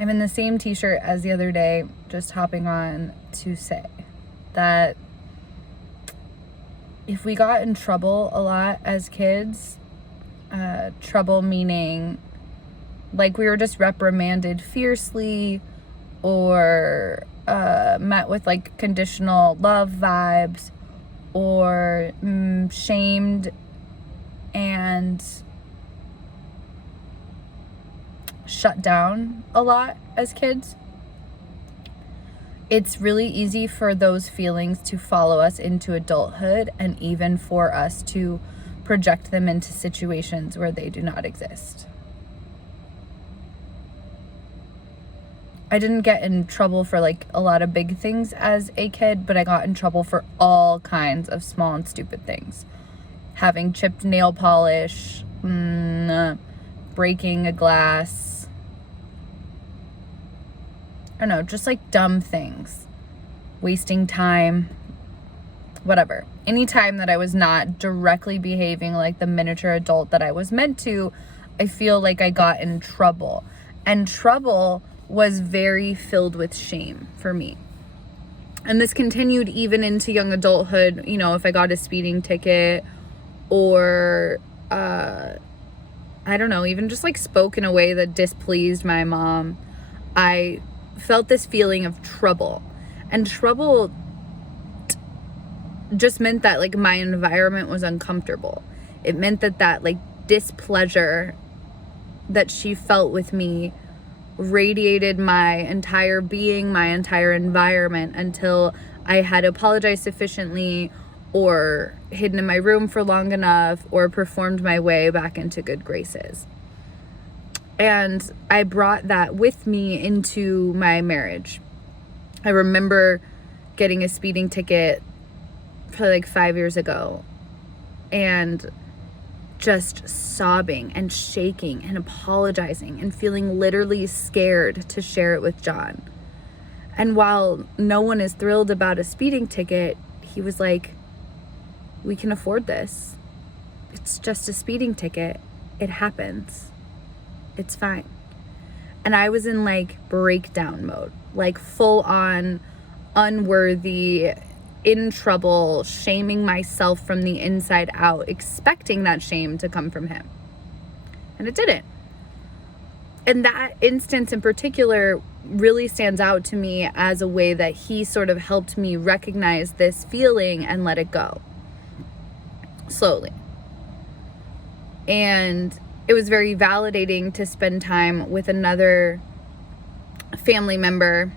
I'm in the same t-shirt as the other day, just hopping on to say that if we got in trouble a lot as kids, trouble meaning like we were just reprimanded fiercely or met with like conditional love vibes or shamed and shut down a lot as kids, it's really easy for those feelings to follow us into adulthood and even for us to project them into situations where they do not exist. I didn't get in trouble for like a lot of big things as a kid, but I got in trouble for all kinds of small and stupid things. Having chipped nail polish, breaking a glass, I don't know, just like dumb things, wasting time, whatever. Anytime that I was not directly behaving like the miniature adult that I was meant to, I feel like I got in trouble. And trouble was very filled with shame for me. And this continued even into young adulthood. You know, if I got a speeding ticket or, I don't know, even just like spoke in a way that displeased my mom, I felt this feeling of trouble. And trouble just meant that like my environment was uncomfortable. It meant that like displeasure that she felt with me radiated my entire being, my entire environment, until I had apologized sufficiently or hidden in my room for long enough or performed my way back into good graces. And I brought that with me into my marriage. I remember getting a speeding ticket probably like 5 years ago and just sobbing and shaking and apologizing and feeling literally scared to share it with John. And while no one is thrilled about a speeding ticket, he was like, we can afford this. It's just a speeding ticket. It happens. It's fine. And I was in like breakdown mode, like full on unworthy, in trouble, shaming myself from the inside out, expecting that shame to come from him. And it didn't. And that instance in particular really stands out to me as a way that he sort of helped me recognize this feeling and let it go slowly. And it was very validating to spend time with another family member,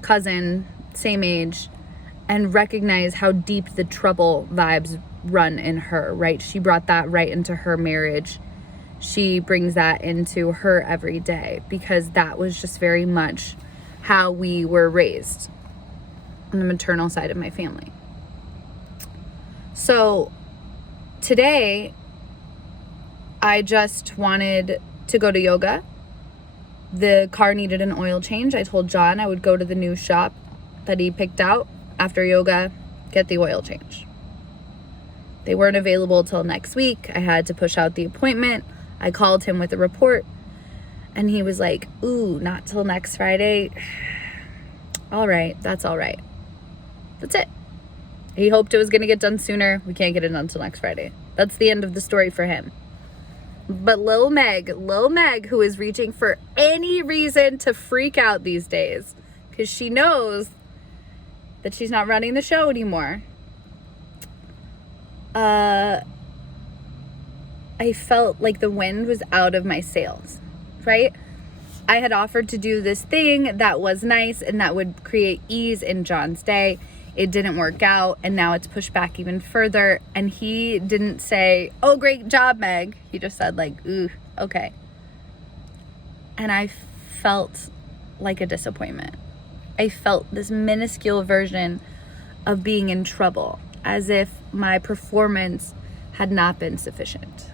cousin, same age, and recognize how deep the trouble vibes run in her, right? She brought that right into her marriage. She brings that into her every day because that was just very much how we were raised on the maternal side of my family. So today, I just wanted to go to yoga. The car needed an oil change. I told John I would go to the new shop that he picked out after yoga, get the oil change. They weren't available till next week. I had to push out the appointment. I called him with a report and he was like, ooh, not till next Friday. All right, that's all right. That's it. He hoped it was going to get done sooner. We can't get it done till next Friday. That's the end of the story for him. But Lil Megh, who is reaching for any reason to freak out these days because she knows that she's not running the show anymore. I felt like the wind was out of my sails, right? I had offered to do this thing that was nice and that would create ease in John's day. It didn't work out, and now it's pushed back even further. And he didn't say, oh, great job, Meg. He just said like, ooh, okay. And I felt like a disappointment. I felt this minuscule version of being in trouble, as if my performance had not been sufficient.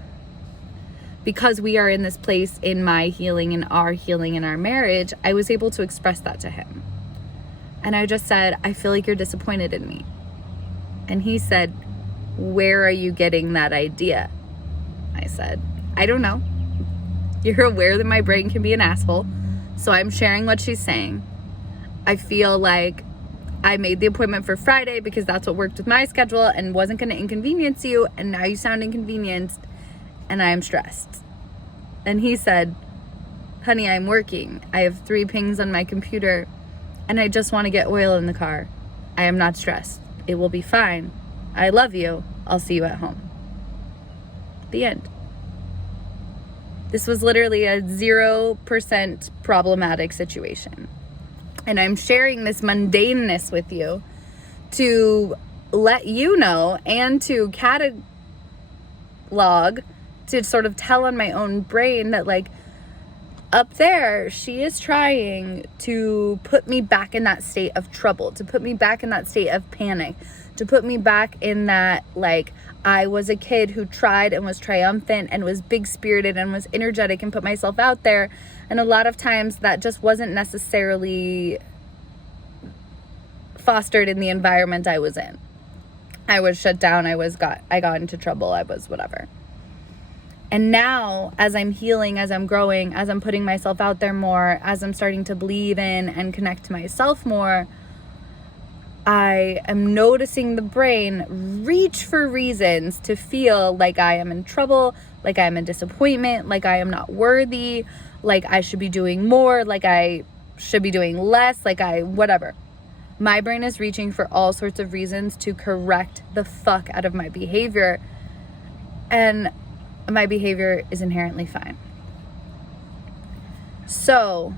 Because we are in this place in my healing and our healing in our marriage, I was able to express that to him. And I just said, I feel like you're disappointed in me. And he said, where are you getting that idea? I said, I don't know. You're aware that my brain can be an asshole. So I'm sharing what she's saying. I feel like I made the appointment for Friday because that's what worked with my schedule and wasn't going to inconvenience you, and now you sound inconvenienced and I am stressed. And he said, honey, I'm working. I have 3 pings on my computer and I just want to get oil in the car. I am not stressed. It will be fine. I love you. I'll see you at home. The end. This was literally a 0% problematic situation. And I'm sharing this mundaneness with you to let you know and to catalog, to sort of tell on my own brain that, like, up there, she is trying to put me back in that state of trouble, to put me back in that state of panic, to put me back in that, like, I was a kid who tried and was triumphant and was big-spirited and was energetic and put myself out there. And a lot of times that just wasn't necessarily fostered in the environment I was in. I was shut down. I got into trouble. I was whatever. And now, as I'm healing, as I'm growing, as I'm putting myself out there more, as I'm starting to believe in and connect to myself more, I am noticing the brain reach for reasons to feel like I am in trouble, like I am a disappointment, like I am not worthy, like I should be doing more, like I should be doing less, like whatever. My brain is reaching for all sorts of reasons to correct the fuck out of my behavior. And my behavior is inherently fine. So,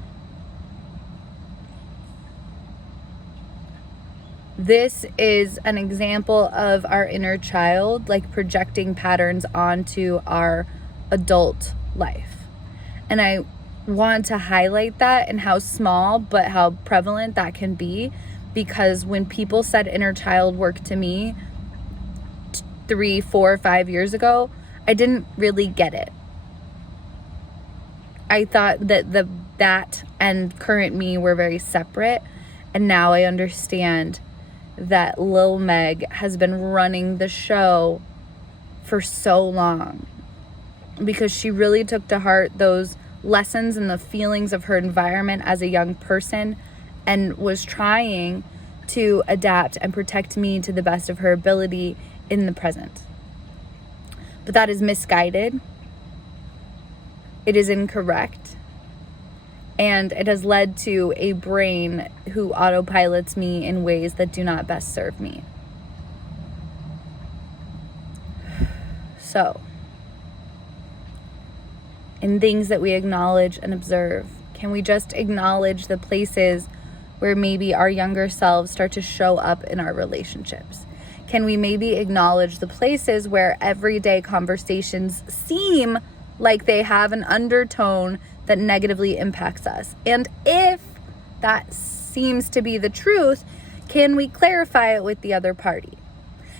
this is an example of our inner child, like, projecting patterns onto our adult life. And I want to highlight that and how small but how prevalent that can be, because when people said inner child work to me 3, 4, 5 years ago, I didn't really get it. I thought that that and current me were very separate, and now I understand that Lil Megh has been running the show for so long, because she really took to heart those lessons and the feelings of her environment as a young person and was trying to adapt and protect me to the best of her ability in the present. But that is misguided. It is incorrect. And it has led to a brain who autopilots me in ways that do not best serve me. So, in things that we acknowledge and observe, can we just acknowledge the places where maybe our younger selves start to show up in our relationships? Can we maybe acknowledge the places where everyday conversations seem like they have an undertone that negatively impacts us? And if that seems to be the truth, can we clarify it with the other party?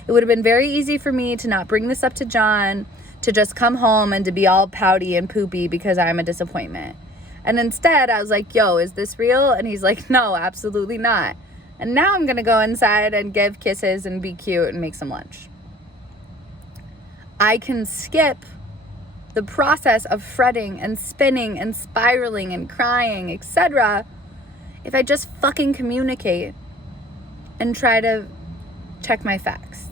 It would have been very easy for me to not bring this up to John, to just come home and to be all pouty and poopy because I'm a disappointment. And instead, I was like, yo, is this real? And he's like, no, absolutely not. And now I'm going to go inside and give kisses and be cute and make some lunch. I can skip the process of fretting and spinning and spiraling and crying, etc., if I just fucking communicate and try to check my facts.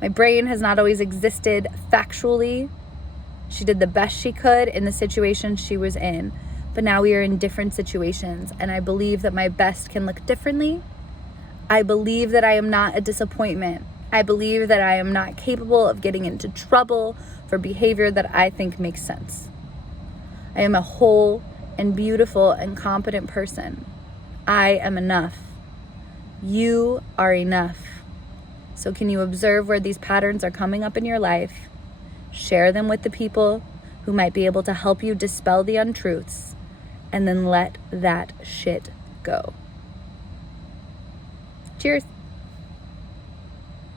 My brain has not always existed factually. She did the best she could in the situation she was in. But now we are in different situations, and I believe that my best can look differently. I believe that I am not a disappointment. I believe that I am not capable of getting into trouble for behavior that I think makes sense. I am a whole and beautiful and competent person. I am enough. You are enough. So can you observe where these patterns are coming up in your life? Share them with the people who might be able to help you dispel the untruths, and then let that shit go. Cheers.